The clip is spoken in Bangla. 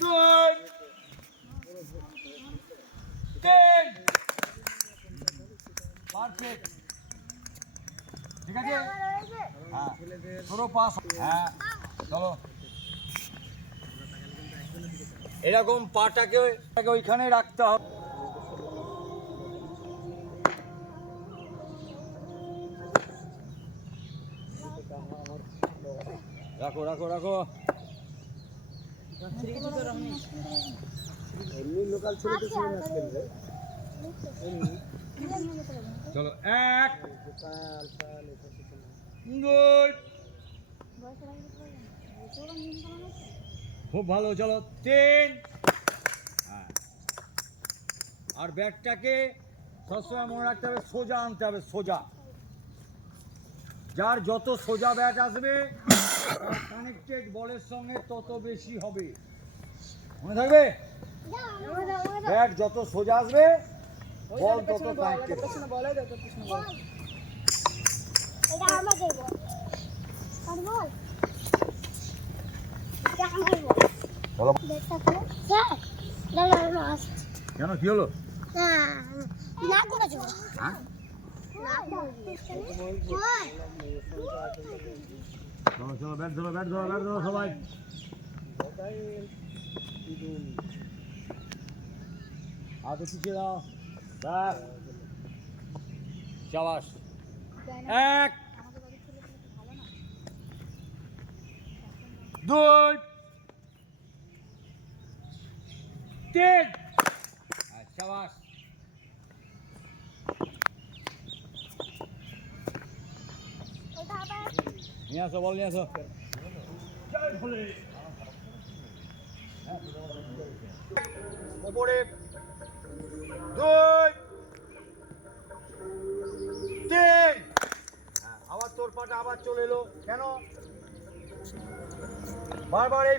দুই, তিন। পারফেক্ট। ঠিক আছে? হ্যাঁ, তোরও পাস। হ্যাঁ, চলো। এরকম পাটাকে ওইখানে রাখতে হবে। রাখো রাখো রাখো। চলো, এক, দুই, খুব ভালো, চলো, তিন। হ্যাঁ, আর ব্যাটটাকে সবসময় মনে রাখতে হবে, সোজা আনতে হবে, সোজা। যার যত সোজা ব্যাট আসবে কানেক্টেড বলের সঙ্গে তত বেশি হবে, মনে থাকবে। ব্যাট যত সোজা আসবে বল তত কানেক্টেড। কেন, কি হলো? চলো চলো, ব্যাট ধরো, ব্যাট ধরো, ব্যাট ধরো সবাই। হাতে পিছিয়ে দাও। ব্যাস, শাবাশ। এক, দুই, তিন। শাবাশ। নিয়ে আসো, বল নিয়ে আসো। উপরে, দুই, তিন। আবার তোর পাটা আবার চলে এলো কেন? বারবার এই